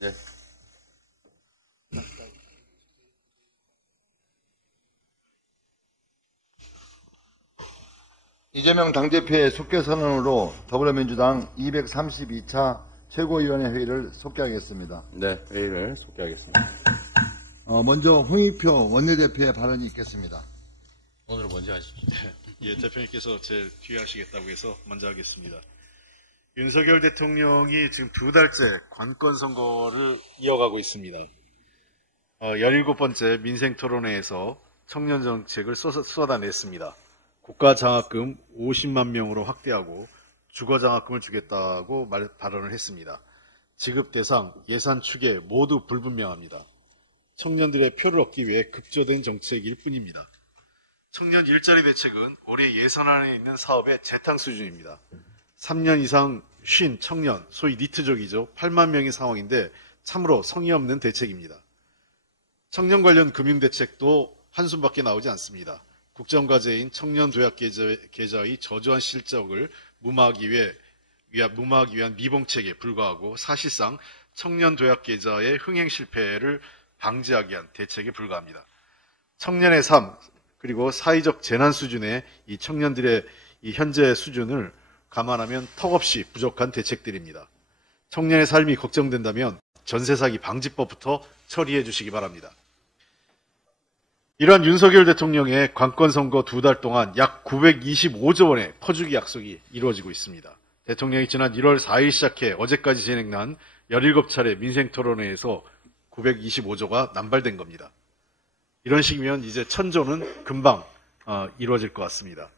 네. 이재명 당대표의 속개 선언으로 더불어민주당 232차 최고위원회 회의를 속개하겠습니다. 네, 회의를 속개하겠습니다. 먼저 홍익표 원내대표의 발언이 있겠습니다. 오늘 먼저 하십시오. 예, 대표님께서 제 뒤에 하시겠다고 해서 먼저 하겠습니다. 윤석열 대통령이 지금 2달째 관건 선거를 이어가고 있습니다. 17번째 민생토론회에서 청년 정책을 쏟아냈습니다. 국가장학금 50만 명으로 확대하고 주거장학금을 주겠다고 발언을 했습니다. 지급 대상, 예산 추계 모두 불분명합니다. 청년들의 표를 얻기 위해 급조된 정책일 뿐입니다. 청년 일자리 대책은 올해 예산안에 있는 사업의 재탕 수준입니다. 3년 이상 쉰 청년, 소위 니트족이죠. 8만 명의 상황인데 참으로 성의 없는 대책입니다. 청년 관련 금융대책도 한숨밖에 나오지 않습니다. 국정과제인 청년도약계좌의 저조한 실적을 무마하기 위한 미봉책에 불과하고 사실상 청년도약계좌의 흥행 실패를 방지하기 위한 대책에 불과합니다. 청년의 삶 그리고 사회적 재난 수준의 이 청년들의 이 현재 수준을 감안하면 턱없이 부족한 대책들입니다. 청년의 삶이 걱정된다면 전세 사기 방지법부터 처리해 주시기 바랍니다. 이러한 윤석열 대통령의 관건선거 2달 동안 약 925조 원의 퍼주기 약속이 이루어지고 있습니다. 대통령이 지난 1월 4일 시작해 어제까지 진행한 17차례 민생토론회에서 925조가 남발된 겁니다. 이런 식이면 이제 1000조는 금방 이루어질 것 같습니다.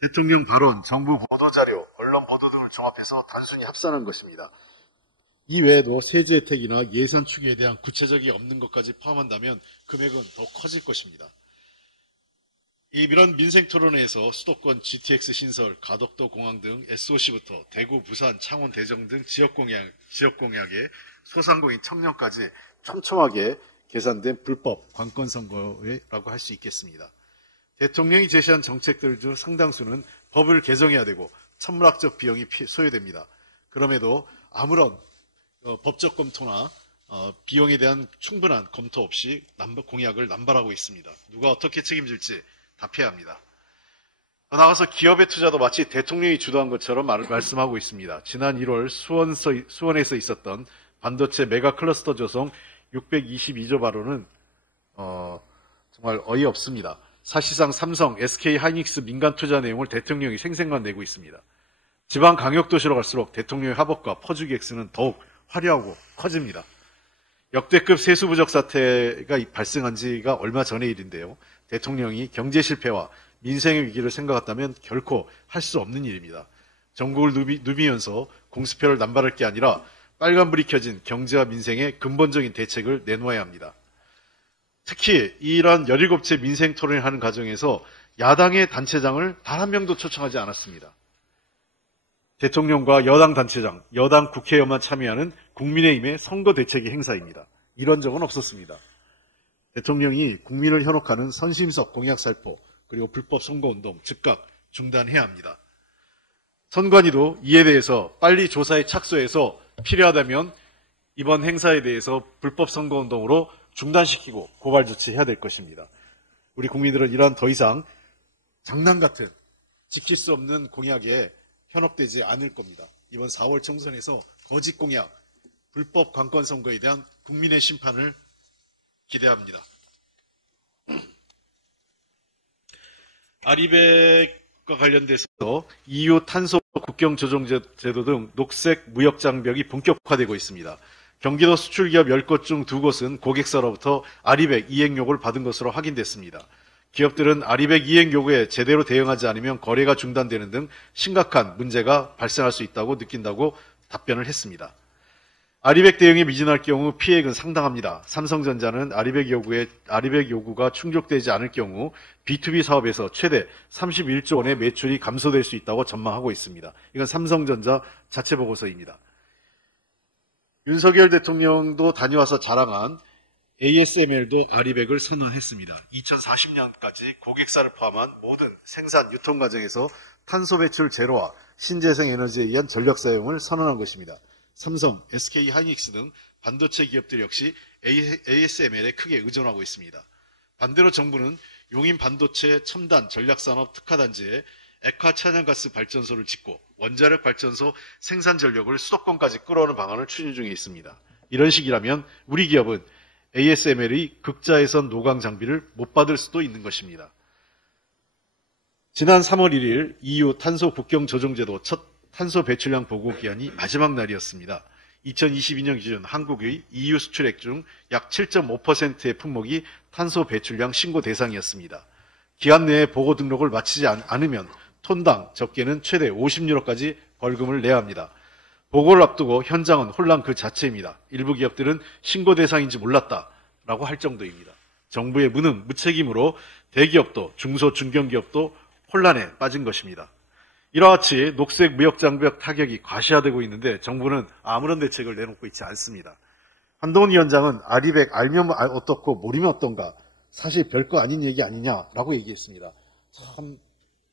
대통령 발언, 정부 보도자료, 언론 보도 등을 종합해서 단순히 합산한 것입니다. 이외에도 세제 혜택이나 예산 추계에 대한 구체적이 없는 것까지 포함한다면 금액은 더 커질 것입니다. 이런 민생토론회에서 수도권 GTX 신설, 가덕도 공항 등 SOC부터 대구, 부산, 창원, 대전 등 지역 공약의 소상공인 청년까지 촘촘하게 계산된 불법 관건선거라고 할 수 있겠습니다. 대통령이 제시한 정책들 중 상당수는 법을 개정해야 되고 천문학적 비용이 소요됩니다. 그럼에도 아무런 법적 검토나 비용에 대한 충분한 검토 없이 공약을 남발하고 있습니다. 누가 어떻게 책임질지 답해야 합니다. 더 나아가서 기업의 투자도 마치 대통령이 주도한 것처럼 말씀하고 있습니다. 지난 1월 수원에서 있었던 반도체 메가 클러스터 조성 622조 발언은 정말 어이없습니다. 사실상 삼성, SK 하이닉스 민간 투자 내용을 대통령이 생생만 내고 있습니다. 지방 강력도시로 갈수록 대통령의 하복과 퍼주기 액수는 더욱 화려하고 커집니다. 역대급 세수 부족 사태가 발생한 지가 얼마 전의 일인데요. 대통령이 경제 실패와 민생의 위기를 생각했다면 결코 할 수 없는 일입니다. 전국을 누비면서 공수표를 남발할 게 아니라 빨간불이 켜진 경제와 민생의 근본적인 대책을 내놓아야 합니다. 특히 이러한 17째 민생 토론을 하는 과정에서 야당의 단체장을 단 한 명도 초청하지 않았습니다. 대통령과 여당 단체장, 여당 국회의원만 참여하는 국민의힘의 선거 대책의 행사입니다. 이런 적은 없었습니다. 대통령이 국민을 현혹하는 선심석 공약 살포 그리고 불법 선거운동 즉각 중단해야 합니다. 선관위도 이에 대해서 빨리 조사에 착수해서 필요하다면 이번 행사에 대해서 불법 선거운동으로 중단시키고 고발 조치해야 될 것입니다. 우리 국민들은 이러한 더 이상 장난 같은 지킬 수 없는 공약에 현혹되지 않을 겁니다. 이번 4월 총선에서 거짓 공약, 불법 관권 선거에 대한 국민의 심판을 기대합니다. 아리백과 관련돼서 EU 탄소 국경 조정 제도 등 녹색 무역 장벽이 본격화되고 있습니다. 경기도 수출기업 10곳 중 2곳은 고객사로부터 아리백 이행 요구를 받은 것으로 확인됐습니다. 기업들은 아리백 이행 요구에 제대로 대응하지 않으면 거래가 중단되는 등 심각한 문제가 발생할 수 있다고 느낀다고 답변을 했습니다. 아리백 대응이 미진할 경우 피해액은 상당합니다. 삼성전자는 아리백 요구가 충족되지 않을 경우 B2B 사업에서 최대 31조 원의 매출이 감소될 수 있다고 전망하고 있습니다. 이건 삼성전자 자체 보고서입니다. 윤석열 대통령도 다녀와서 자랑한 ASML도 아리백을 선언했습니다. 2040년까지 고객사를 포함한 모든 생산, 유통 과정에서 탄소 배출 제로와 신재생 에너지에 의한 전력 사용을 선언한 것입니다. 삼성, SK 하이닉스 등 반도체 기업들 역시 ASML에 크게 의존하고 있습니다. 반대로 정부는 용인 반도체 첨단 전략산업 특화단지에 액화 천연가스 발전소를 짓고 원자력 발전소 생산 전력을 수도권까지 끌어오는 방안을 추진 중에 있습니다. 이런 식이라면 우리 기업은 ASML의 극자에선 노광 장비를 못 받을 수도 있는 것입니다. 지난 3월 1일 EU 탄소 국경 조정제도 첫 탄소 배출량 보고 기한이 마지막 날이었습니다. 2022년 기준 한국의 EU 수출액 중 약 7.5%의 품목이 탄소 배출량 신고 대상이었습니다. 기한 내에 보고 등록을 마치지 않으면 톤당 적게는 최대 50유로까지 벌금을 내야 합니다. 보고를 앞두고 현장은 혼란 그 자체입니다. 일부 기업들은 신고 대상인지 몰랐다라고 할 정도입니다. 정부의 무책임으로 대기업도 중소 중견기업도 혼란에 빠진 것입니다. 이와 같이 녹색 무역장벽 타격이 과시화되고 있는데 정부는 아무런 대책을 내놓고 있지 않습니다. 한동훈 위원장은 아리백 알면 어떻고 모르면 어떤가 사실 별거 아닌 얘기 아니냐라고 얘기했습니다. 참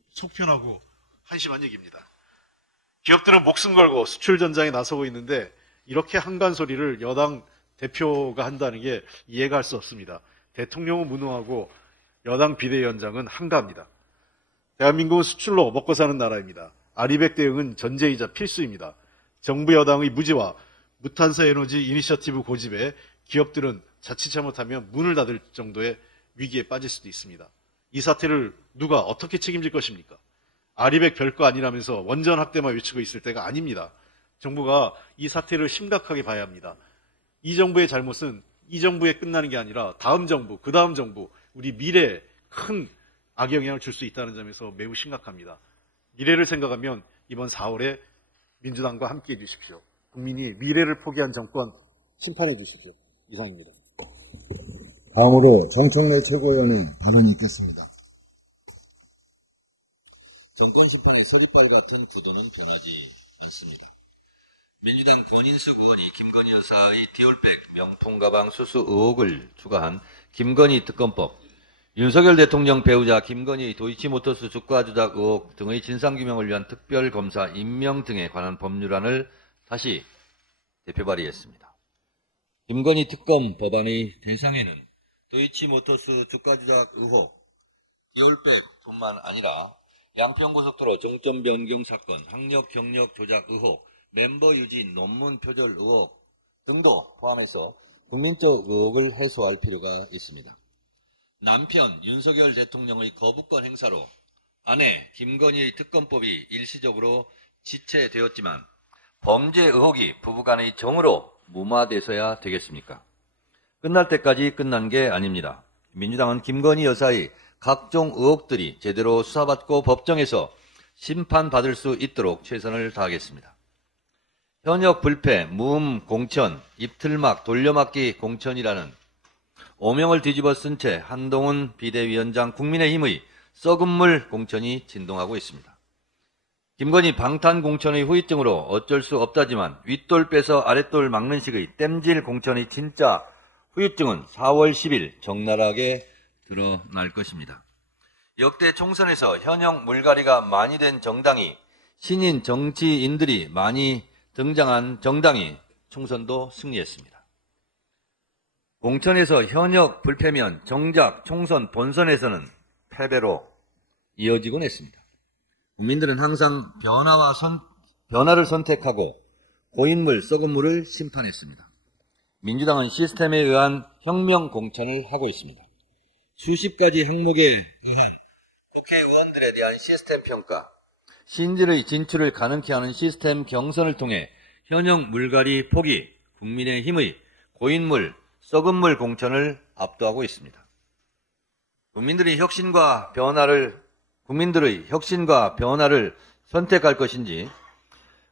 속편하고 한심한 얘기입니다. 기업들은 목숨 걸고 수출 전장에 나서고 있는데 이렇게 한간 소리를 여당 대표가 한다는 게 이해가 할 수 없습니다. 대통령은 무능하고 여당 비대위원장은 한가합니다. 대한민국은 수출로 먹고 사는 나라입니다. 아리백 대응은 전제이자 필수입니다. 정부 여당의 무지와 무탄소 에너지 이니셔티브 고집에 기업들은 자칫 잘못하면 문을 닫을 정도의 위기에 빠질 수도 있습니다. 이 사태를 누가 어떻게 책임질 것입니까? 아리백 별거 아니라면서 원전 확대만 외치고 있을 때가 아닙니다. 정부가 이 사태를 심각하게 봐야 합니다. 이 정부의 잘못은 이 정부에 끝나는 게 아니라 다음 정부, 그 다음 정부, 우리 미래에 큰 악영향을 줄 수 있다는 점에서 매우 심각합니다. 미래를 생각하면 이번 4월에 민주당과 함께 해주십시오. 국민이 미래를 포기한 정권 심판해 주십시오. 이상입니다. 다음으로 정청래 최고위원의 발언이 있겠습니다. 정권 심판의 서리빨 같은 구도는 변하지 않습니다. 민주당 권인숙 의원이 김건희 여사의 디올백 명품 가방 수수 의혹을 추가한 김건희 특검법, 윤석열 대통령 배우자 김건희 도이치모터스 주가 조작 의혹 등의 진상규명을 위한 특별검사 임명 등에 관한 법률안을 다시 대표 발의했습니다. 김건희 특검 법안의 대상에는 도이치모터스 주가 조작 의혹, 디올백뿐만 아니라 양평고속도로 종점 변경 사건, 학력 경력 조작 의혹, 멤버 유지 논문 표절 의혹 등도 포함해서 국민적 의혹을 해소할 필요가 있습니다. 남편 윤석열 대통령의 거부권 행사로 아내 김건희의 특검법이 일시적으로 지체되었지만 범죄 의혹이 부부간의 정으로 무마돼서야 되겠습니까? 끝날 때까지 끝난 게 아닙니다. 민주당은 김건희 여사의 각종 의혹들이 제대로 수사받고 법정에서 심판받을 수 있도록 최선을 다하겠습니다. 현역 불패, 무음 공천, 입틀막, 돌려막기 공천이라는 오명을 뒤집어 쓴 채 한동훈 비대위원장 국민의힘의 썩은 물 공천이 진동하고 있습니다. 김건희 방탄 공천의 후유증으로 어쩔 수 없다지만 윗돌 빼서 아랫돌 막는 식의 땜질 공천의 진짜 후유증은 4월 10일 적나라하게 드러날 것입니다. 역대 총선에서 현역 물갈이가 많이 된 정당이 신인 정치인들이 많이 등장한 정당이 총선도 승리했습니다. 공천에서 현역 불패면 정작 총선 본선에서는 패배로 이어지곤 했습니다. 국민들은 항상 변화를 선택하고 고인물, 썩은 물을 심판했습니다. 민주당은 시스템에 의한 혁명 공천을 하고 있습니다. 수십 가지 항목에 의한 국회의원들에 대한 시스템 평가, 신질의 진출을 가능케 하는 시스템 경선을 통해 현역 물갈이 포기, 국민의힘의 고인물, 썩은 물 공천을 압도하고 있습니다. 국민들의 혁신과 변화를 선택할 것인지,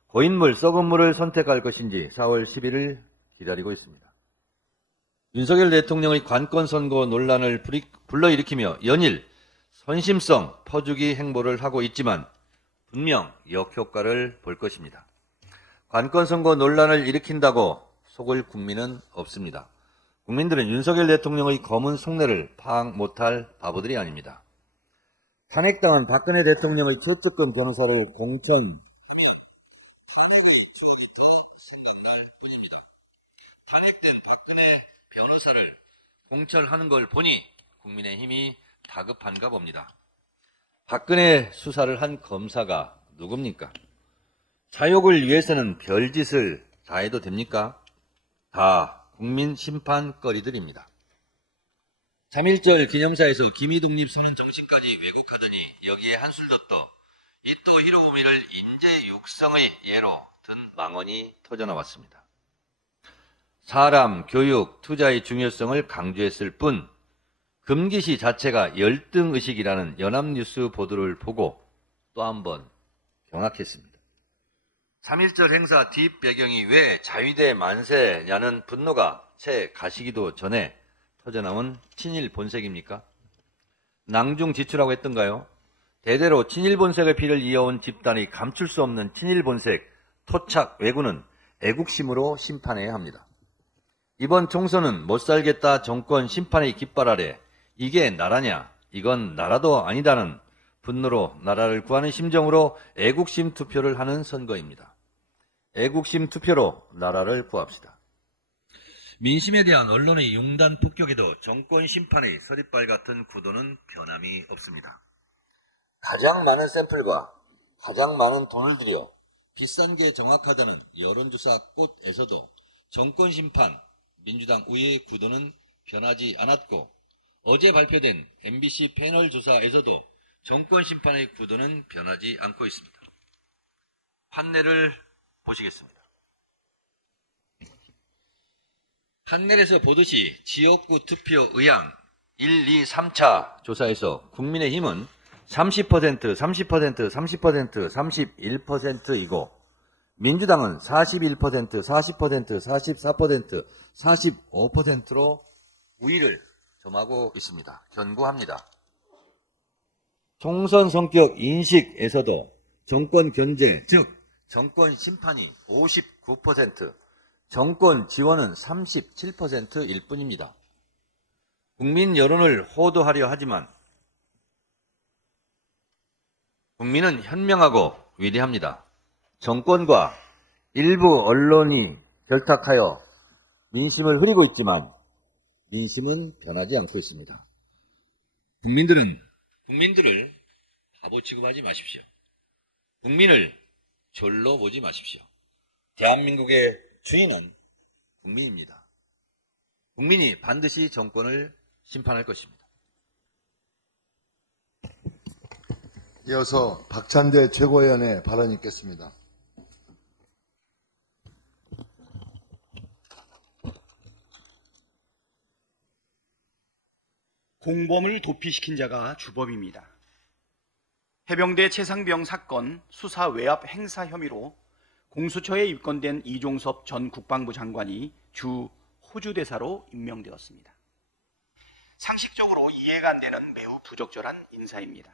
고인물, 썩은 물을 선택할 것인지 4월 10일을 기다리고 있습니다. 윤석열 대통령의 관건 선거 논란을 불러일으키며 연일 선심성 퍼주기 행보를 하고 있지만 분명 역효과를 볼 것입니다. 관건 선거 논란을 일으킨다고 속을 국민은 없습니다. 국민들은 윤석열 대통령의 검은 속내를 파악 못할 바보들이 아닙니다. 탄핵당한 박근혜 대통령의 초특급 변호사로 공천. 공천하는 걸 보니 국민의힘이 다급한가 봅니다. 박근혜 수사를 한 검사가 누굽니까? 자욕을 위해서는 별짓을 다 해도 됩니까? 다 국민 심판거리들입니다. 3.1절 기념사에서 기미독립 선언 정신까지 왜곡하더니 여기에 한술 더 이또 히로부미를 인재 육성의 예로 든 망언이 터져나왔습니다. 사람, 교육, 투자의 중요성을 강조했을 뿐 금기시 자체가 열등의식이라는 연합뉴스 보도를 보고 또 한번 경악했습니다. 3.1절 행사 뒷배경이 왜 자위대 만세냐는 분노가 채 가시기도 전에 터져나온 친일 본색입니까? 낭중지추라고 했던가요? 대대로 친일 본색의 피를 이어온 집단이 감출 수 없는 친일 본색, 토착 왜구는 애국심으로 심판해야 합니다. 이번 총선은 못살겠다 정권 심판의 깃발 아래 이게 나라냐, 이건 나라도 아니다는 분노로 나라를 구하는 심정으로 애국심 투표를 하는 선거입니다. 애국심 투표로 나라를 구합시다. 민심에 대한 언론의 융단 폭격에도 정권 심판의 서리빨 같은 구도는 변함이 없습니다. 가장 많은 샘플과 가장 많은 돈을 들여 비싼 게 정확하다는 여론조사 꽃에서도 정권 심판, 민주당 우회의 구도는 변하지 않았고 어제 발표된 MBC 패널 조사에서도 정권 심판의 구도는 변하지 않고 있습니다. 판넬을 보시겠습니다. 판넬에서 보듯이 지역구 투표 의향 1, 2, 3차 조사에서 국민의힘은 30%, 30%, 30%, 31%이고 민주당은 41%, 40%, 44%, 45%로 우위를 점하고 있습니다. 견고합니다. 총선 성격 인식에서도 정권 견제, 즉 정권 심판이 59%, 정권 지원은 37%일 뿐입니다. 국민 여론을 호도하려 하지만 국민은 현명하고 위대합니다. 정권과 일부 언론이 결탁하여 민심을 흐리고 있지만 민심은 변하지 않고 있습니다. 국민들을 바보 취급하지 마십시오. 국민을 졸로 보지 마십시오. 대한민국의 주인은 국민입니다. 국민이 반드시 정권을 심판할 것입니다. 이어서 박찬대 최고위원의 발언이 있겠습니다. 공범을 도피시킨 자가 주범입니다. 해병대 최상병 사건 수사 외압 행사 혐의로 공수처에 입건된 이종섭 전 국방부 장관이 주 호주 대사로 임명되었습니다. 상식적으로 이해가 안 되는 매우 부적절한 인사입니다.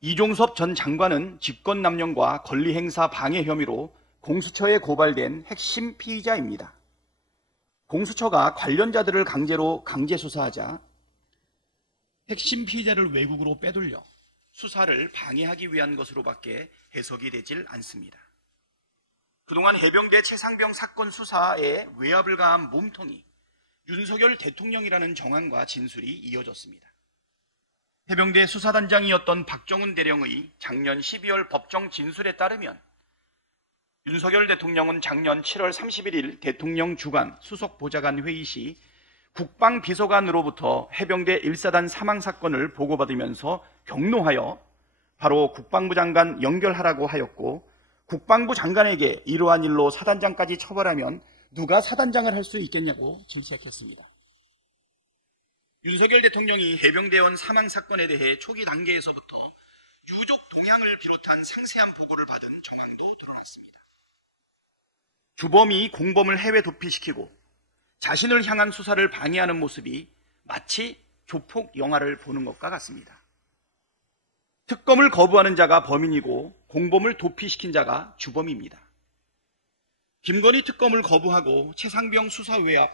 이종섭 전 장관은 직권남용과 권리행사 방해 혐의로 공수처에 고발된 핵심 피의자입니다. 공수처가 관련자들을 강제로 강제 수사하자 핵심 피의자를 외국으로 빼돌려 수사를 방해하기 위한 것으로밖에 해석이 되질 않습니다. 그동안 해병대 최상병 사건 수사에 외압을 가한 몸통이 윤석열 대통령이라는 정황과 진술이 이어졌습니다. 해병대 수사단장이었던 박정훈 대령의 작년 12월 법정 진술에 따르면 윤석열 대통령은 작년 7월 31일 대통령 주관 수석보좌관 회의 시 국방비서관으로부터 해병대 1사단 사망 사건을 보고받으면서 경로하여 바로 국방부 장관 연결하라고 하였고 국방부 장관에게 이러한 일로 사단장까지 처벌하면 누가 사단장을 할 수 있겠냐고 질책했습니다. 윤석열 대통령이 해병대원 사망 사건에 대해 초기 단계에서부터 유족 동향을 비롯한 상세한 보고를 받은 정황도 드러났습니다. 주범이 공범을 해외 도피시키고 자신을 향한 수사를 방해하는 모습이 마치 조폭 영화를 보는 것과 같습니다. 특검을 거부하는 자가 범인이고 공범을 도피시킨 자가 주범입니다. 김건희 특검을 거부하고 최상병 수사 외압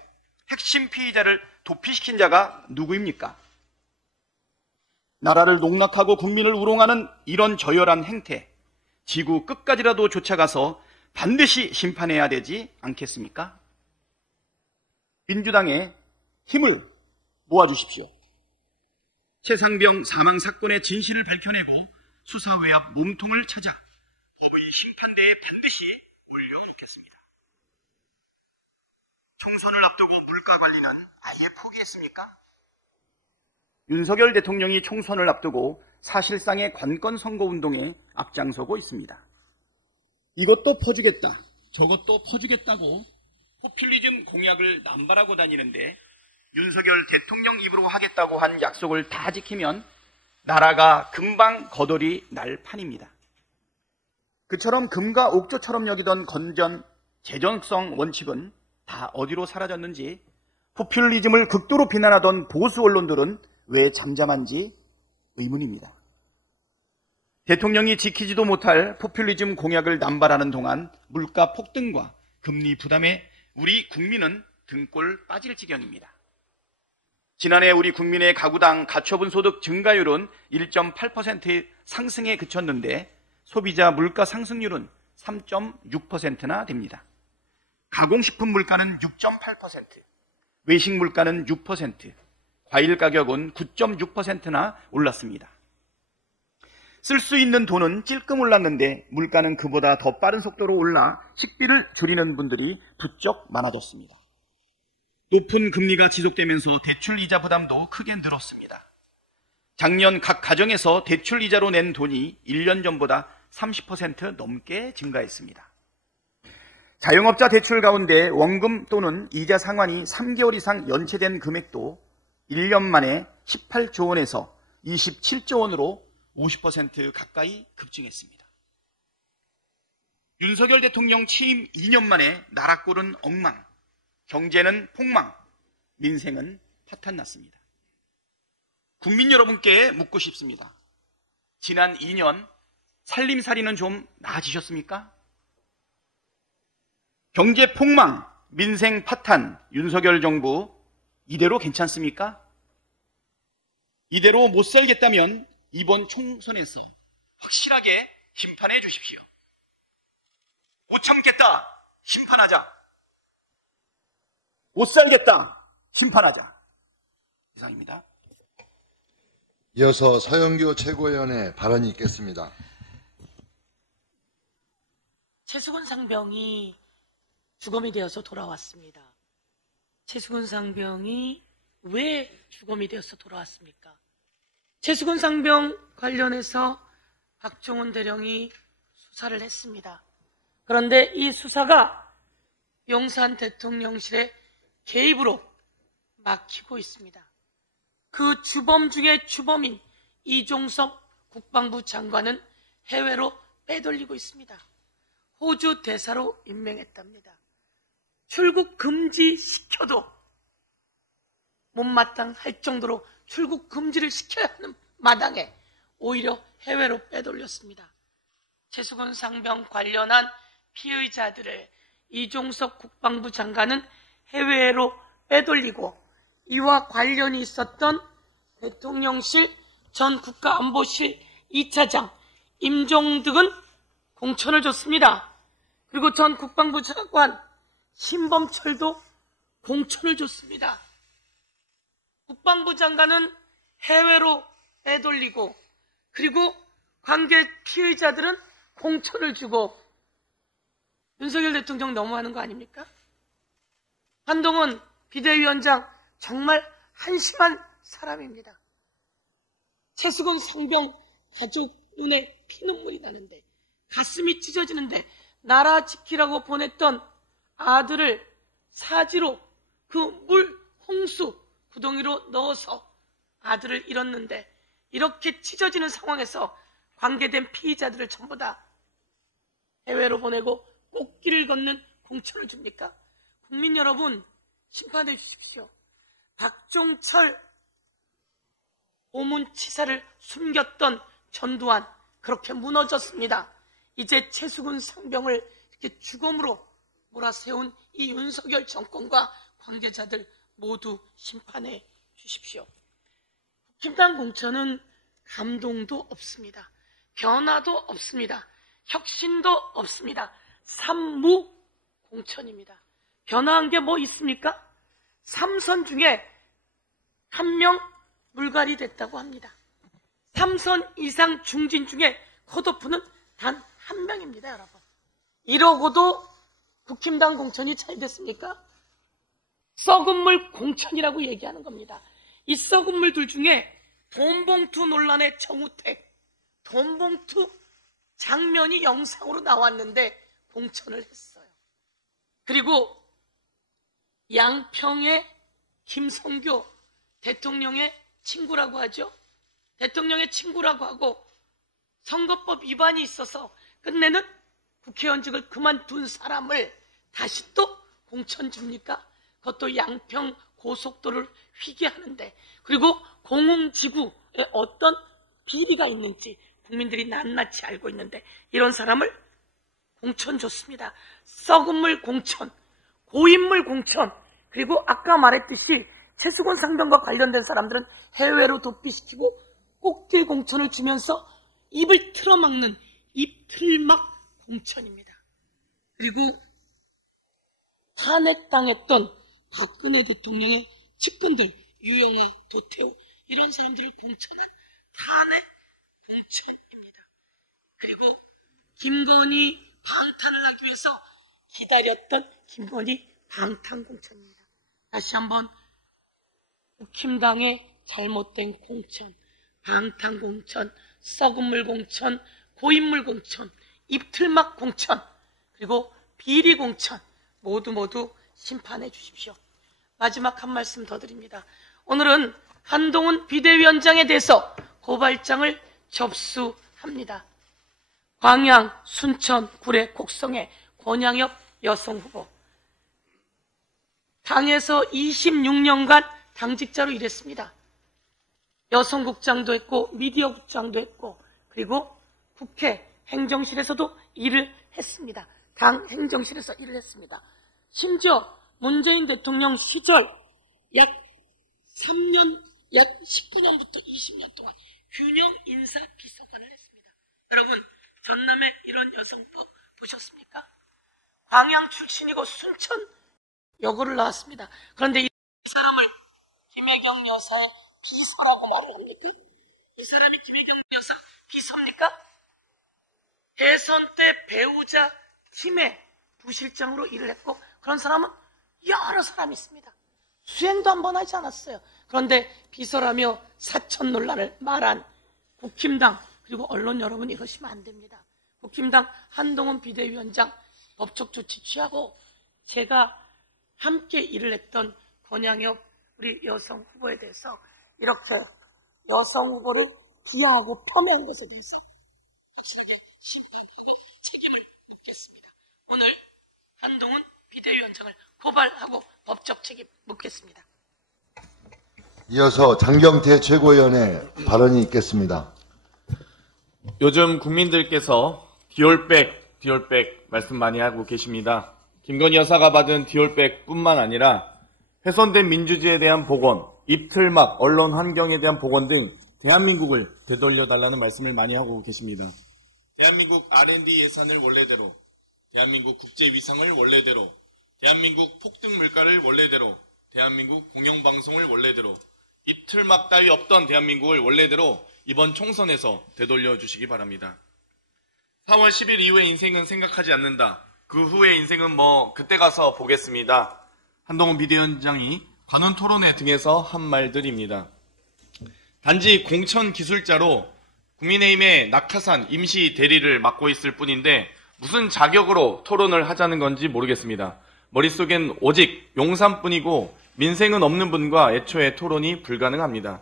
핵심 피의자를 도피시킨 자가 누구입니까? 나라를 농락하고 국민을 우롱하는 이런 저열한 행태, 지구 끝까지라도 쫓아가서 반드시 심판해야 되지 않겠습니까? 민주당의 힘을 모아주십시오. 최상병 사망 사건의 진실을 밝혀내고 수사 외압 몸통을 찾아 법의 심판대에 반드시 올려놓겠습니다. 총선을 앞두고 물가 관리는 아예 포기했습니까? 윤석열 대통령이 총선을 앞두고 사실상의 관건 선거 운동에 앞장서고 있습니다. 이것도 퍼주겠다, 저것도 퍼주겠다고 포퓰리즘 공약을 남발하고 다니는데 윤석열 대통령 입으로 하겠다고 한 약속을 다 지키면 나라가 금방 거덜이 날 판입니다. 그처럼 금과 옥조처럼 여기던 건전, 재정성 원칙은 다 어디로 사라졌는지 포퓰리즘을 극도로 비난하던 보수 언론들은 왜 잠잠한지 의문입니다. 대통령이 지키지도 못할 포퓰리즘 공약을 남발하는 동안 물가 폭등과 금리 부담에 우리 국민은 등골 빠질 지경입니다. 지난해 우리 국민의 가구당 가처분 소득 증가율은 1.8% 상승에 그쳤는데 소비자 물가 상승률은 3.6%나 됩니다. 가공식품 물가는 6.8%, 외식 물가는 6%, 과일 가격은 9.6%나 올랐습니다. 쓸 수 있는 돈은 찔끔 올랐는데 물가는 그보다 더 빠른 속도로 올라 식비를 줄이는 분들이 부쩍 많아졌습니다. 높은 금리가 지속되면서 대출 이자 부담도 크게 늘었습니다. 작년 각 가정에서 대출 이자로 낸 돈이 1년 전보다 30% 넘게 증가했습니다. 자영업자 대출 가운데 원금 또는 이자 상환이 3개월 이상 연체된 금액도 1년 만에 18조 원에서 27조 원으로 50% 가까이 급증했습니다. 윤석열 대통령 취임 2년 만에 나라 꼴은 엉망, 경제는 폭망, 민생은 파탄났습니다. 국민 여러분께 묻고 싶습니다. 지난 2년 살림살이는 좀 나아지셨습니까? 경제 폭망, 민생 파탄, 윤석열 정부 이대로 괜찮습니까? 이대로 못 살겠다면 이번 총선에서 확실하게 심판해 주십시오. 못 참겠다, 심판하자. 못 살겠다, 심판하자. 이상입니다. 이어서 서영교 최고위원의 발언이 있겠습니다. 최수근 상병이 주검이 되어서 돌아왔습니다. 최수근 상병이 왜 주검이 되어서 돌아왔습니까? 최수근 상병 관련해서 박종훈 대령이 수사를 했습니다. 그런데 이 수사가 용산 대통령실의 개입으로 막히고 있습니다. 그 주범 중에 주범인 이종섭 국방부 장관은 해외로 빼돌리고 있습니다. 호주 대사로 임명했답니다. 출국 금지시켜도 못마땅할 정도로 출국 금지를 시켜야 하는 마당에 오히려 해외로 빼돌렸습니다. 최수근 상병 관련한 피의자들을 이종섭 국방부 장관은 해외로 빼돌리고 이와 관련이 있었던 대통령실 전 국가안보실 2차장 임종득은 공천을 줬습니다. 그리고 전 국방부 장관 신범철도 공천을 줬습니다. 국방부 장관은 해외로 빼돌리고 그리고 관계 피의자들은 공천을 주고 윤석열 대통령 너무하는 거 아닙니까? 한동훈 비대위원장 정말 한심한 사람입니다. 최수근 상병 가족 눈에 피눈물이 나는데 가슴이 찢어지는데 나라 지키라고 보냈던 아들을 사지로 그 물 홍수 구덩이로 넣어서 아들을 잃었는데 이렇게 찢어지는 상황에서 관계된 피의자들을 전부 다 해외로 보내고 꽃길을 걷는 공천을 줍니까? 국민 여러분 심판해 주십시오. 박종철 오문치사를 숨겼던 전두환 그렇게 무너졌습니다. 이제 최수근 상병을 이렇게 주검으로 몰아세운 이 윤석열 정권과 관계자들 모두 심판해 주십시오. 국힘당 공천은 감동도 없습니다. 변화도 없습니다. 혁신도 없습니다. 삼무공천입니다. 변화한 게 뭐 있습니까? 삼선 중에 한 명 물갈이 됐다고 합니다. 3선 이상 중진 중에 컷오프는 단 한 명입니다, 여러분. 이러고도 국힘당 공천이 잘 됐습니까? 썩은 물 공천이라고 얘기하는 겁니다. 이 썩은 물들 중에 돈봉투 논란의 정우택, 돈봉투 장면이 영상으로 나왔는데 공천을 했어요. 그리고 양평의 김성교, 대통령의 친구라고 하죠. 대통령의 친구라고 하고 선거법 위반이 있어서 끝내는 국회의원직을 그만둔 사람을 다시 또 공천 줍니까? 그것도 양평 고속도로를 휘게하는데, 그리고 공흥지구에 어떤 비리가 있는지 국민들이 낱낱이 알고 있는데 이런 사람을 공천 줬습니다. 썩은 물 공천, 고인물 공천, 그리고 아까 말했듯이 최수건 상병과 관련된 사람들은 해외로 도피시키고 꼭길 공천을 주면서 입을 틀어막는 입틀막 공천입니다. 그리고 탄핵당했던 박근혜 대통령의 측근들, 유영아, 도태우 이런 사람들을 공천한 탄핵 공천입니다. 그리고 김건희 방탄을 하기 위해서 기다렸던 김건희 방탄 공천입니다. 다시 한번 국힘당의 잘못된 공천, 방탄 공천, 썩은 물 공천, 고인물 공천, 입틀막 공천, 그리고 비리 공천 모두 심판해 주십시오. 마지막 한 말씀 더 드립니다. 오늘은 한동훈 비대위원장에 대해서 고발장을 접수합니다. 광양, 순천, 구례, 곡성의 권양엽 여성 후보. 당에서 26년간 당직자로 일했습니다. 여성국장도 했고 미디어국장도 했고 그리고 국회 행정실에서도 일을 했습니다. 당 행정실에서 일을 했습니다. 심지어 문재인 대통령 시절 약 19년부터 20년 동안 균형 인사 비서관을 했습니다. 여러분, 전남에 이런 여성 후보 보셨습니까? 광양 출신이고 순천 여고를 나왔습니다. 그런데 이 사람을 김혜경 여사 비서라고 말을 합니까? 이 사람이 김혜경 여사 비서입니까? 대선 때 배우자 팀의 부실장으로 일을 했고 그런 사람은 여러 사람이 있습니다. 수행도 한 번 하지 않았어요. 그런데 비서라며 사천 논란을 말한 국힘당 그리고 언론 여러분, 이러시면 안 됩니다. 국힘당 한동훈 비대위원장 법적 조치 취하고 제가 함께 일을 했던 권양엽 우리 여성 후보에 대해서 이렇게 여성 후보를 비하하고 폄훼한 것에 대해서 확실하게 심판하고 책임을 묻겠습니다. 오늘 한동훈 비대위원장을 고발하고 법적 책임 묻겠습니다. 이어서 장경태 최고위원의 발언이 있겠습니다. 요즘 국민들께서 디올백 말씀 많이 하고 계십니다. 김건희 여사가 받은 디올백뿐만 아니라 훼손된 민주주의에 대한 복원, 입틀막, 언론 환경에 대한 복원 등 대한민국을 되돌려달라는 말씀을 많이 하고 계십니다. 대한민국 R&D 예산을 원래대로, 대한민국 국제 위상을 원래대로, 대한민국 폭등 물가를 원래대로, 대한민국 공영방송을 원래대로, 입틀막 따위 없던 대한민국을 원래대로 이번 총선에서 되돌려 주시기 바랍니다. 4월 10일 이후의 인생은 생각하지 않는다. 그 후의 인생은 그때 가서 보겠습니다. 한동훈 비대위원장이 관훈 토론회 등에서 한 말들입니다. 단지 공천 기술자로 국민의힘의 낙하산 임시 대리를 맡고 있을 뿐인데 무슨 자격으로 토론을 하자는 건지 모르겠습니다. 머릿속엔 오직 용산뿐이고 민생은 없는 분과 애초에 토론이 불가능합니다.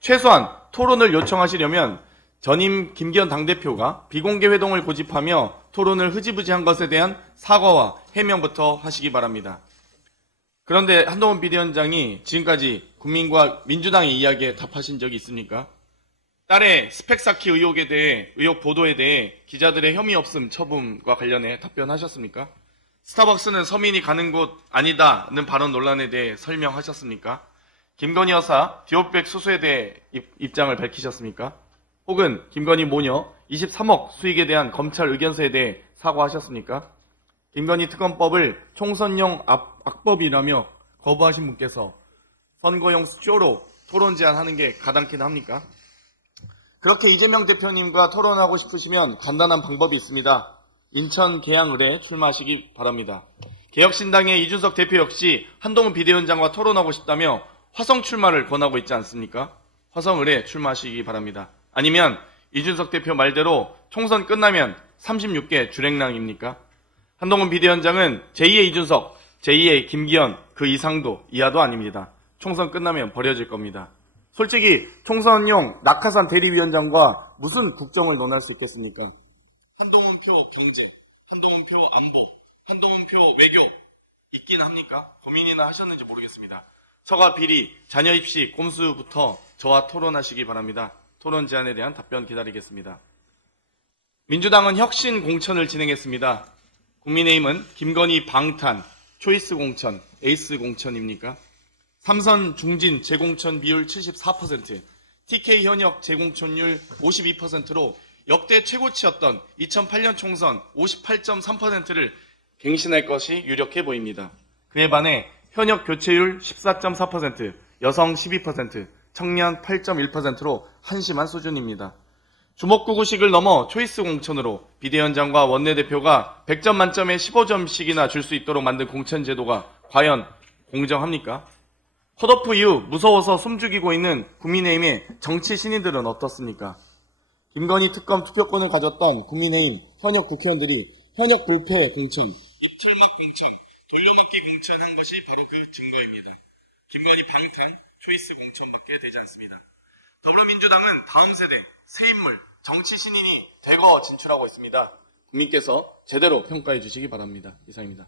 최소한 토론을 요청하시려면 전임 김기현 당대표가 비공개 회동을 고집하며 토론을 흐지부지한 것에 대한 사과와 해명부터 하시기 바랍니다. 그런데 한동훈 비대위원장이 지금까지 국민과 민주당의 이야기에 답하신 적이 있습니까? 딸의 스펙 쌓기 의혹 보도에 대해 기자들의 혐의 없음 처분과 관련해 답변하셨습니까? 스타벅스는 서민이 가는 곳 아니다는 발언 논란에 대해 설명하셨습니까? 김건희 여사 디올백 수수에 대해 입장을 밝히셨습니까? 혹은 김건희 모녀 23억 수익에 대한 검찰 의견서에 대해 사과하셨습니까? 김건희 특검법을 총선용 악법이라며 거부하신 분께서 선거용 쇼로 토론 제안하는 게 가당키나 합니까? 그렇게 이재명 대표님과 토론하고 싶으시면 간단한 방법이 있습니다. 인천 계양을에 출마하시기 바랍니다. 개혁신당의 이준석 대표 역시 한동훈 비대위원장과 토론하고 싶다며 화성 출마를 권하고 있지 않습니까? 화성을에 출마하시기 바랍니다. 아니면 이준석 대표 말대로 총선 끝나면 36개 주랭랑입니까? 한동훈 비대위원장은 제2의 이준석, 제2의 김기현 그 이상도 이하도 아닙니다. 총선 끝나면 버려질 겁니다. 솔직히 총선용 낙하산 대리위원장과 무슨 국정을 논할 수 있겠습니까? 한동훈표 경제, 한동훈표 안보, 한동훈표 외교 있긴 합니까? 고민이나 하셨는지 모르겠습니다. 처가 비리, 자녀 입시, 꼼수부터 저와 토론하시기 바랍니다. 토론 제안에 대한 답변 기다리겠습니다. 민주당은 혁신 공천을 진행했습니다. 국민의힘은 김건희 방탄, 초이스 공천, 에이스 공천입니까? 삼선 중진 재공천 비율 74%, TK 현역 재공천율 52%로 역대 최고치였던 2008년 총선 58.3%를 갱신할 것이 유력해 보입니다. 그에 반해 현역 교체율 14.4%, 여성 12%, 청년 8.1%로 한심한 수준입니다. 주먹구구식을 넘어 초이스 공천으로 비대위원장과 원내대표가 100점 만점에 15점씩이나 줄 수 있도록 만든 공천 제도가 과연 공정합니까? 컷오프 이후 무서워서 숨죽이고 있는 국민의힘의 정치 신인들은 어떻습니까? 김건희 특검 투표권을 가졌던 국민의힘 현역 국회의원들이 현역 불패 공천, 입틀막 공천, 돌려막기 공천한 것이 바로 그 증거입니다. 김건희 방탄, 초이스 공천밖에 되지 않습니다. 더불어민주당은 다음 세대, 새 인물, 정치 신인이 대거 진출하고 있습니다. 국민께서 제대로 평가해 주시기 바랍니다. 이상입니다.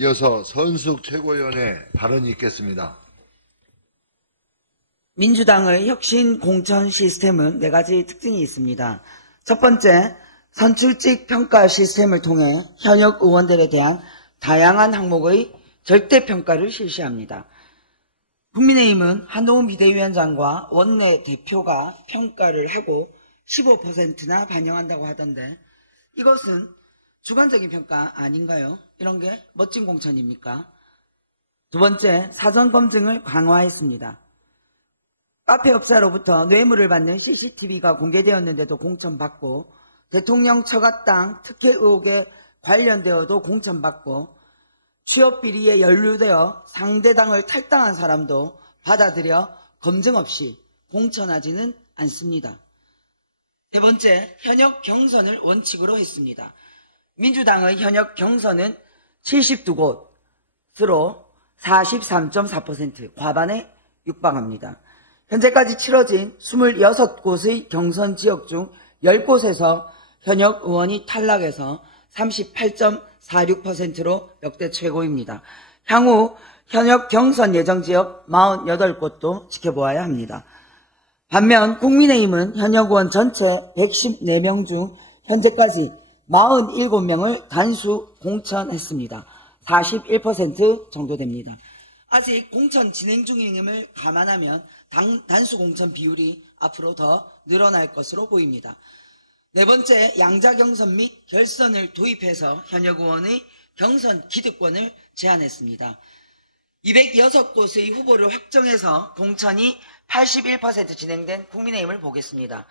이어서 선숙 최고위원의 발언이 있겠습니다. 민주당의 혁신 공천 시스템은 4가지 특징이 있습니다. 첫 번째, 선출직 평가 시스템을 통해 현역 의원들에 대한 다양한 항목의 절대평가를 실시합니다. 국민의힘은 한동훈 비대위원장과 원내대표가 평가를 하고 15%나 반영한다고 하던데 이것은 주관적인 평가 아닌가요? 이런 게 멋진 공천입니까? 두 번째, 사전 검증을 강화했습니다. 카페업자로부터 뇌물을 받는 CCTV가 공개되었는데도 공천받고 대통령 처가 땅 특혜 의혹에 관련되어도 공천받고 취업비리에 연루되어 상대당을 탈당한 사람도 받아들여 검증 없이 공천하지는 않습니다. 세 번째, 현역 경선을 원칙으로 했습니다. 민주당의 현역 경선은 72곳으로 43.4% 과반에 육박합니다. 현재까지 치러진 26곳의 경선 지역 중 10곳에서 현역 의원이 탈락해서 38.46%로 역대 최고입니다. 향후 현역 경선 예정 지역 48곳도 지켜보아야 합니다. 반면 국민의힘은 현역 의원 전체 114명 중 현재까지 47명을 단수 공천했습니다. 41% 정도 됩니다. 아직 공천 진행 중임을 감안하면 단수 공천 비율이 앞으로 더 늘어날 것으로 보입니다. 네 번째, 양자 경선 및 결선을 도입해서 현역 의원의 경선 기득권을 제한했습니다. 206곳의 후보를 확정해서 공천이 81% 진행된 국민의힘을 보겠습니다.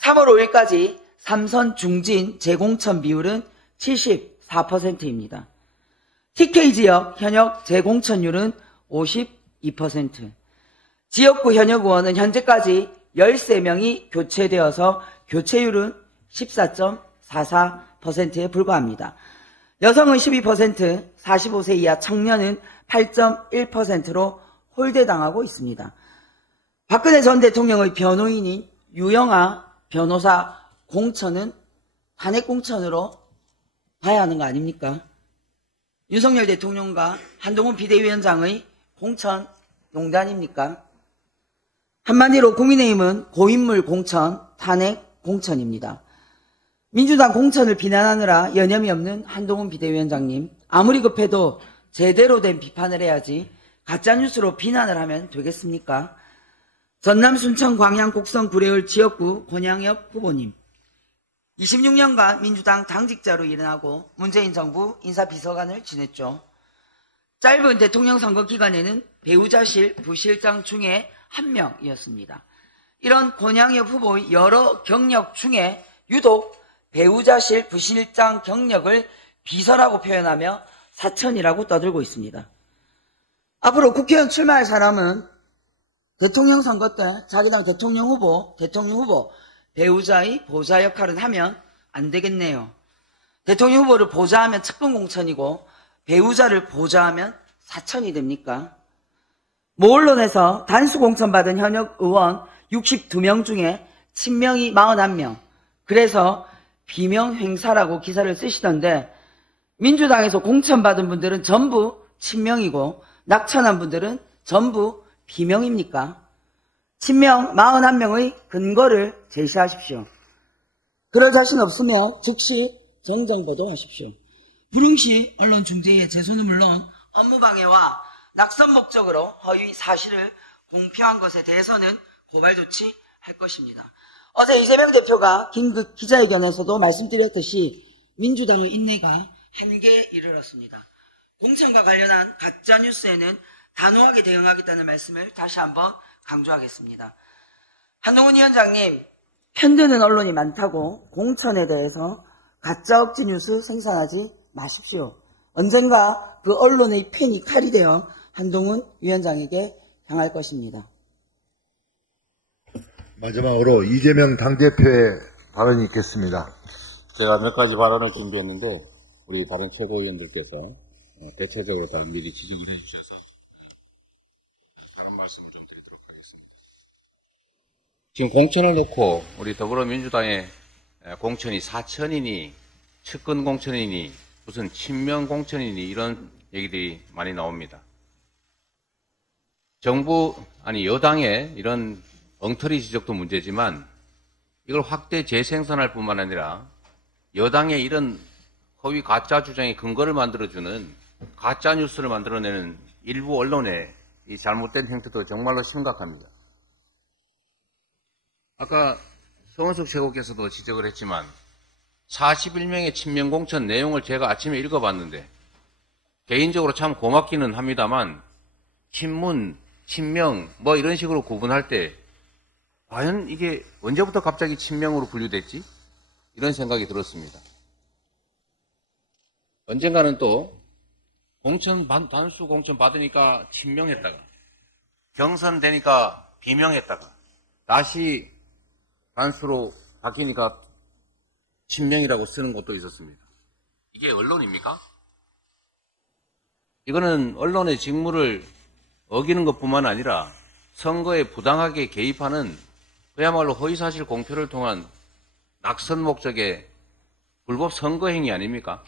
3월 5일까지 삼선 중진 재공천 비율은 74%입니다. TK 지역 현역 재공천율은 52%. 지역구 현역 의원은 현재까지 13명이 교체되어서 교체율은 14.44%에 불과합니다. 여성은 12%, 45세 이하 청년은 8.1%로 홀대당하고 있습니다. 박근혜 전 대통령의 변호인인 유영아 변호사 공천은 탄핵 공천으로 봐야 하는 거 아닙니까? 윤석열 대통령과 한동훈 비대위원장의 공천 농단입니까? 한마디로 국민의힘은 고인물 공천, 탄핵 공천입니다. 민주당 공천을 비난하느라 여념이 없는 한동훈 비대위원장님, 아무리 급해도 제대로 된 비판을 해야지 가짜뉴스로 비난을 하면 되겠습니까? 전남 순천 광양 곡성 구례을 지역구 권양엽 후보님. 26년간 민주당 당직자로 일어나고 문재인 정부 인사비서관을 지냈죠. 짧은 대통령 선거 기간에는 배우자실 부실장 중에 한 명이었습니다. 이런 권양엽 후보의 여러 경력 중에 유독 배우자실 부실장 경력을 비서라고 표현하며 사천이라고 떠들고 있습니다. 앞으로 국회의원 출마할 사람은 대통령 선거 때 자기당 대통령 후보, 배우자의 보좌 역할은 하면 안 되겠네요. 대통령 후보를 보좌하면 측근 공천이고 배우자를 보좌하면 사천이 됩니까? 모 언론에서 단수 공천 받은 현역 의원 62명 중에 친명이 41명, 그래서 비명 행사라고 기사를 쓰시던데 민주당에서 공천받은 분들은 전부 친명이고 낙천한 분들은 전부 비명입니까? 친명 41명의 근거를 제시하십시오. 그럴 자신 없으면 즉시 정정보도하십시오. 불응시 언론중재의 제소는 물론 업무방해와 낙선 목적으로 허위 사실을 공표한 것에 대해서는 고발 조치할 것입니다. 어제 이재명 대표가 긴급 기자회견에서도 말씀드렸듯이 민주당의 인내가 한계에 이르렀습니다. 공천과 관련한 가짜뉴스에는 단호하게 대응하겠다는 말씀을 다시 한번 강조하겠습니다. 한동훈 위원장님, 편드는 언론이 많다고 공천에 대해서 가짜 억지 뉴스 생산하지 마십시오. 언젠가 그 언론의 펜이 칼이 되어 한동훈 위원장에게 향할 것입니다. 마지막으로 이재명 당대표의 발언이 있겠습니다. 제가 몇 가지 발언을 준비했는데 우리 다른 최고위원들께서 대체적으로 다 미리 지적을 해주셔서 다른 말씀을 좀 드리도록 하겠습니다. 지금 공천을 놓고 우리 더불어민주당의 공천이 사천이니 측근 공천이니 무슨 친명 공천이니 이런 얘기들이 많이 나옵니다. 여당의 이런 엉터리 지적도 문제지만 이걸 확대 재생산할 뿐만 아니라 여당의 이런 허위 가짜 주장의 근거를 만들어주는 가짜 뉴스를 만들어내는 일부 언론의 이 잘못된 행태도 정말로 심각합니다. 아까 송원석 최고께서도 지적을 했지만 41명의 친명 공천 내용을 제가 아침에 읽어봤는데 개인적으로 참 고맙기는 합니다만 친문, 친명 뭐 이런 식으로 구분할 때 과연 이게 언제부터 갑자기 친명으로 분류됐지? 이런 생각이 들었습니다. 언젠가는 또 단수 공천 받으니까 친명했다가 경선되니까 비명했다가 다시 단수로 바뀌니까 친명이라고 쓰는 것도 있었습니다. 이게 언론입니까? 이거는 언론의 직무를 어기는 것뿐만 아니라 선거에 부당하게 개입하는 그야말로 허위사실 공표를 통한 낙선 목적의 불법 선거행위 아닙니까?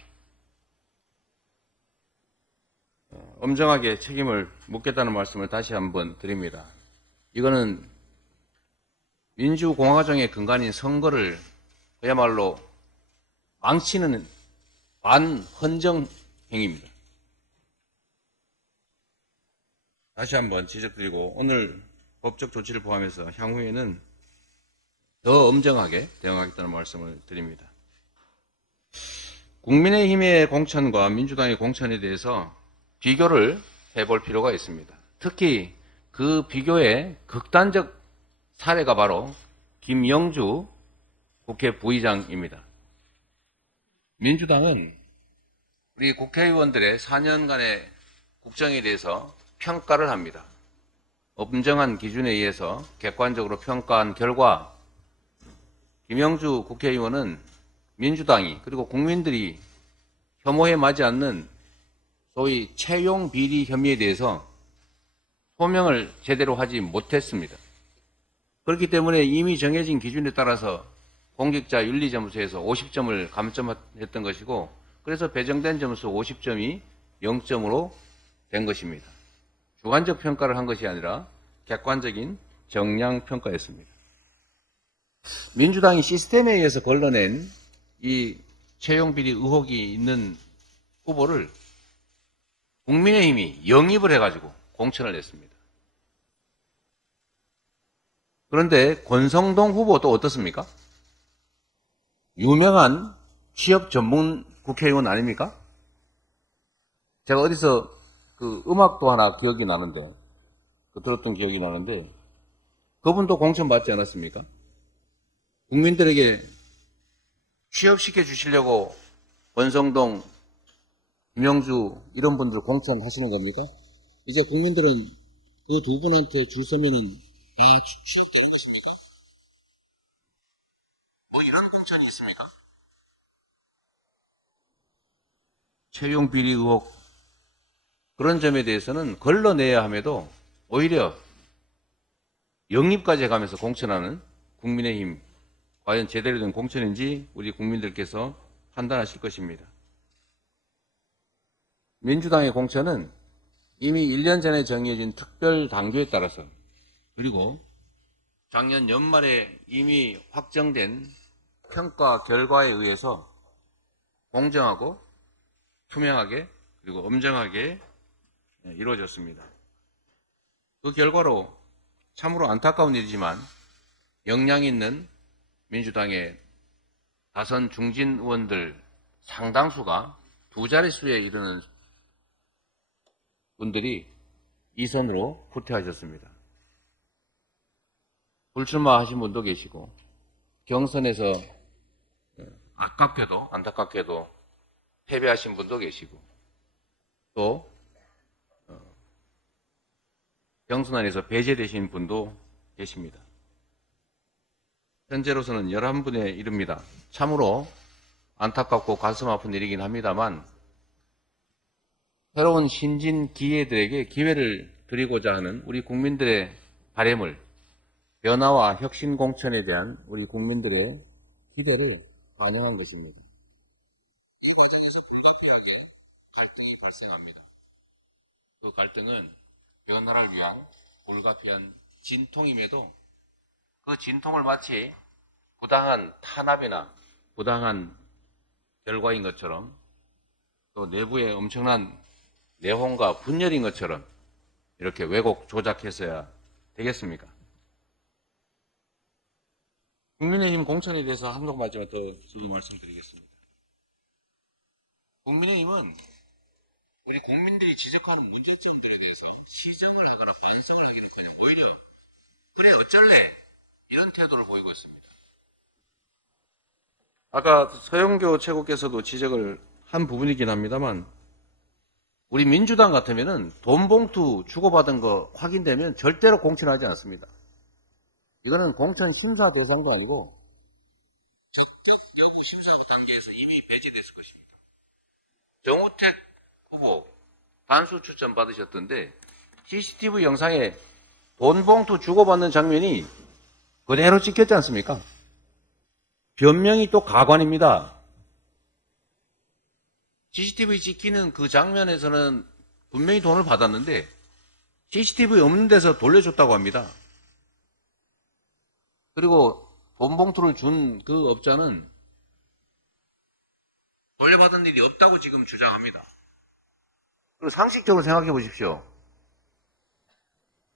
엄정하게 책임을 묻겠다는 말씀을 다시 한번 드립니다. 이거는 민주공화정의 근간인 선거를 그야말로 망치는 반헌정 행위입니다. 다시 한번 지적드리고 오늘 법적 조치를 포함해서 향후에는 더 엄정하게 대응하겠다는 말씀을 드립니다. 국민의힘의 공천과 민주당의 공천에 대해서 비교를 해볼 필요가 있습니다. 특히 그 비교의 극단적 사례가 바로 김영주 국회 부의장입니다. 민주당은 우리 국회의원들의 4년간의 국정에 대해서 평가를 합니다. 엄정한 기준에 의해서 객관적으로 평가한 결과 김영주 국회의원은 민주당이 그리고 국민들이 혐오에 맞지 않는 소위 채용 비리 혐의에 대해서 소명을 제대로 하지 못했습니다. 그렇기 때문에 이미 정해진 기준에 따라서 공직자 윤리점수에서 50점을 감점했던 것이고 그래서 배정된 점수 50점이 0점으로 된 것입니다. 주관적 평가를 한 것이 아니라 객관적인 정량 평가였습니다. 민주당이 시스템에 의해서 걸러낸 이 채용 비리 의혹이 있는 후보를 국민의힘이 영입을 해가지고 공천을 냈습니다. 그런데 권성동 후보도 어떻습니까? 유명한 취업 전문 국회의원 아닙니까? 제가 어디서 그 음악도 하나 기억이 나는데, 들었던 기억이 나는데, 그분도 공천받지 않았습니까? 국민들에게 취업시켜 주시려고 권성동, 김영주 이런 분들 공천하시는 겁니까? 이제 국민들은 그 두 분한테 줄 서면은 다 취업되는 것입니까? 뭐 이런 공천이 있습니까? 채용 비리 의혹 그런 점에 대해서는 걸러내야 함에도 오히려 영입까지 해가면서 공천하는 국민의힘 과연 제대로 된 공천인지 우리 국민들께서 판단하실 것입니다. 민주당의 공천은 이미 1년 전에 정해진 특별 당규에 따라서 그리고 작년 연말에 이미 확정된 평가 결과에 의해서 공정하고 투명하게 그리고 엄정하게 이루어졌습니다. 그 결과로 참으로 안타까운 일이지만 역량 있는 민주당의 다선 중진 의원들 상당수가 두 자릿수에 이르는 분들이 이 선으로 후퇴하셨습니다. 불출마하신 분도 계시고 경선에서 아깝게도 안타깝게도 패배하신 분도 계시고 또 경선안에서 배제되신 분도 계십니다. 현재로서는 11분에 이릅니다. 참으로 안타깝고 가슴 아픈 일이긴 합니다만 새로운 신진 기회들에게 기회를 드리고자 하는 우리 국민들의 바램을 변화와 혁신 공천에 대한 우리 국민들의 기대를 반영한 것입니다. 이 과정에서 불가피하게 갈등이 발생합니다. 그 갈등은 변화를 위한 불가피한 진통임에도 그 진통을 마치 부당한 탄압이나 부당한 결과인 것처럼 또 내부에 엄청난 내홍과 분열인 것처럼 이렇게 왜곡 조작해서야 되겠습니까? 국민의힘 공천에 대해서 한쪽 마지막 더 저도 말씀드리겠습니다. 국민의힘은 우리 국민들이 지적하는 문제점들에 대해서 시정을 하거나 반성을 하기는커녕 오히려 그래 어쩔래 이런 태도를 보이고 있습니다. 아까 서영교 최고께서도 지적을 한 부분이긴 합니다만 우리 민주당 같으면은 돈 봉투 주고받은 거 확인되면 절대로 공천하지 않습니다. 이거는 공천 심사 대상도 아니고 적정 여부 심사 단계에서 이미 배제됐을 것입니다. 정우택 후보 단수 추천 받으셨던데 CCTV 영상에 돈 봉투 주고받는 장면이 그대로 찍혔지 않습니까? 변명이 또 가관입니다. CCTV 찍히는 그 장면에서는 분명히 돈을 받았는데 CCTV 없는 데서 돌려줬다고 합니다. 그리고 돈 봉투를 준 그 업자는 돌려받은 일이 없다고 지금 주장합니다. 그리고 상식적으로 생각해 보십시오.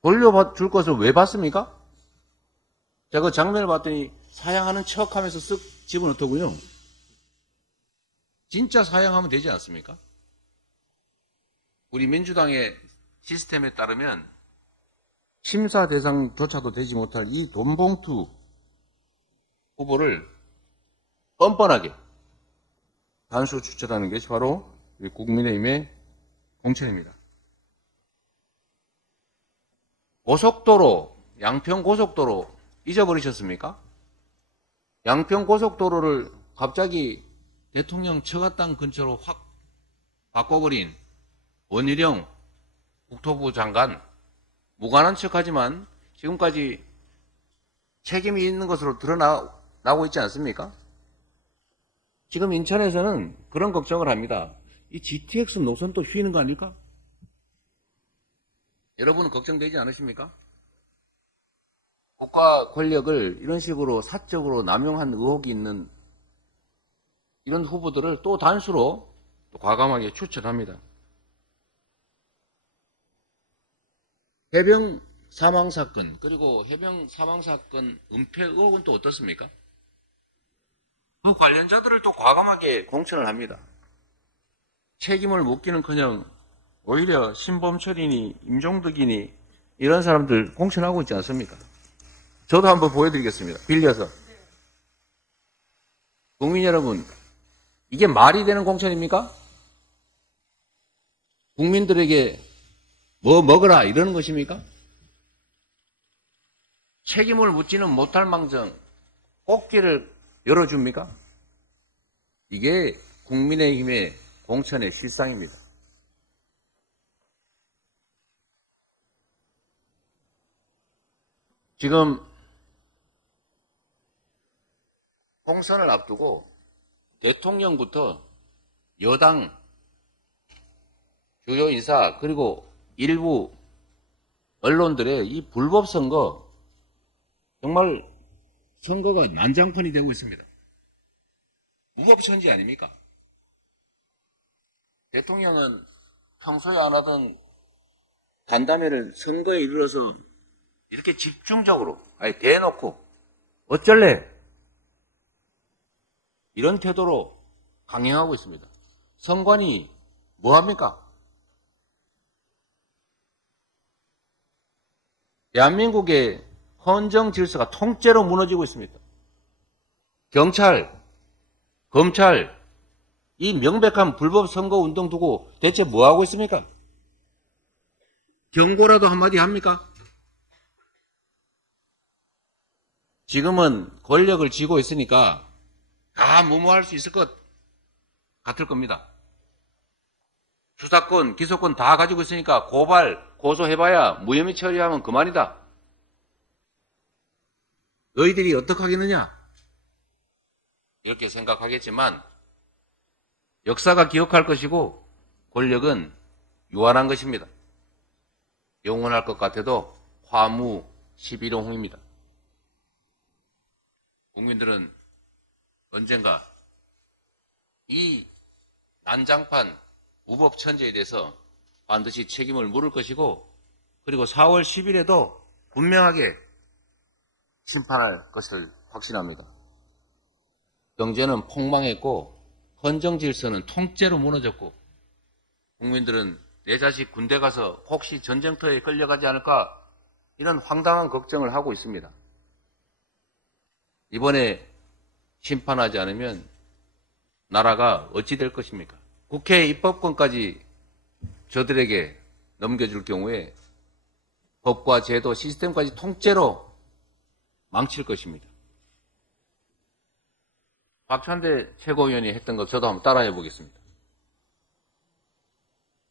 돌려줄 것을 왜 받습니까? 제가 그 장면을 봤더니 사양하는 척하면서 쓱 집어넣더군요. 진짜 사양하면 되지 않습니까? 우리 민주당의 시스템에 따르면 심사 대상조차도 되지 못할 이 돈봉투 후보를 뻔뻔하게 단수 추천하는 것이 바로 국민의힘의 공천입니다. 고속도로, 양평고속도로 잊어버리셨습니까? 양평고속도로를 갑자기 대통령 처갓땅 근처로 확 바꿔버린 원희룡 국토부 장관 무관한 척하지만 지금까지 책임이 있는 것으로 드러나고 있지 않습니까? 지금 인천에서는 그런 걱정을 합니다. 이 GTX 노선 또 휘는 거 아닐까? 여러분은 걱정되지 않으십니까? 국가 권력을 이런 식으로 사적으로 남용한 의혹이 있는 이런 후보들을 또 단수로 또 과감하게 추천합니다. 사망사건, 그리고 해병 사망사건 은폐 의혹은 또 어떻습니까? 그 관련자들을 또 과감하게 공천을 합니다. 책임을 묻기는커녕 오히려 신범철이니 임종덕이니 이런 사람들 공천하고 있지 않습니까? 저도 한번 보여드리겠습니다. 빌려서. 국민 여러분, 이게 말이 되는 공천입니까? 국민들에게 뭐 먹으라 이러는 것입니까? 책임을 묻지는 못할 망정 꼭지를 열어줍니까? 이게 국민의힘의 공천의 실상입니다. 지금 총선을 앞두고 대통령부터 여당 주요 인사 그리고 일부 언론들의 이 불법 선거 정말 선거가 난장판이 되고 있습니다. 무법천지 아닙니까? 대통령은 평소에 안 하던 간담회를 선거에 이르러서 이렇게 집중적으로 아니 대놓고 어쩔래? 이런 태도로 강행하고 있습니다. 선관위 뭐합니까? 대한민국의 헌정 질서가 통째로 무너지고 있습니다. 경찰, 검찰, 이 명백한 불법 선거 운동 두고 대체 뭐 하고 있습니까? 경고라도 한마디 합니까? 지금은 권력을 쥐고 있으니까 다 무모할 수 있을 것 같을 겁니다. 수사권, 기소권 다 가지고 있으니까 고발, 고소해봐야 무혐의 처리하면 그만이다. 너희들이 어떻게 하겠느냐? 이렇게 생각하겠지만 역사가 기억할 것이고 권력은 유한한 것입니다. 영원할 것 같아도 화무 11호입니다. 국민들은 언젠가 이 난장판 무법천지에 대해서 반드시 책임을 물을 것이고 그리고 4월 10일에도 분명하게 심판할 것을 확신합니다. 경제는 폭망했고 헌정 질서는 통째로 무너졌고 국민들은 내 자식 군대 가서 혹시 전쟁터에 끌려가지 않을까 이런 황당한 걱정을 하고 있습니다. 이번에 심판하지 않으면 나라가 어찌 될 것입니까? 국회 입법권까지 저들에게 넘겨줄 경우에 법과 제도, 시스템까지 통째로 망칠 것입니다. 박찬대 최고위원이 했던 것 저도 한번 따라해 보겠습니다.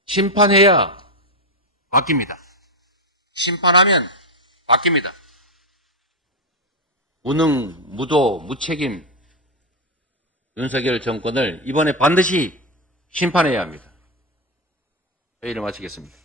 심판해야 바뀝니다. 심판하면 바뀝니다. 무능, 무도, 무책임 윤석열 정권을 이번에 반드시 심판해야 합니다. 회의를 마치겠습니다.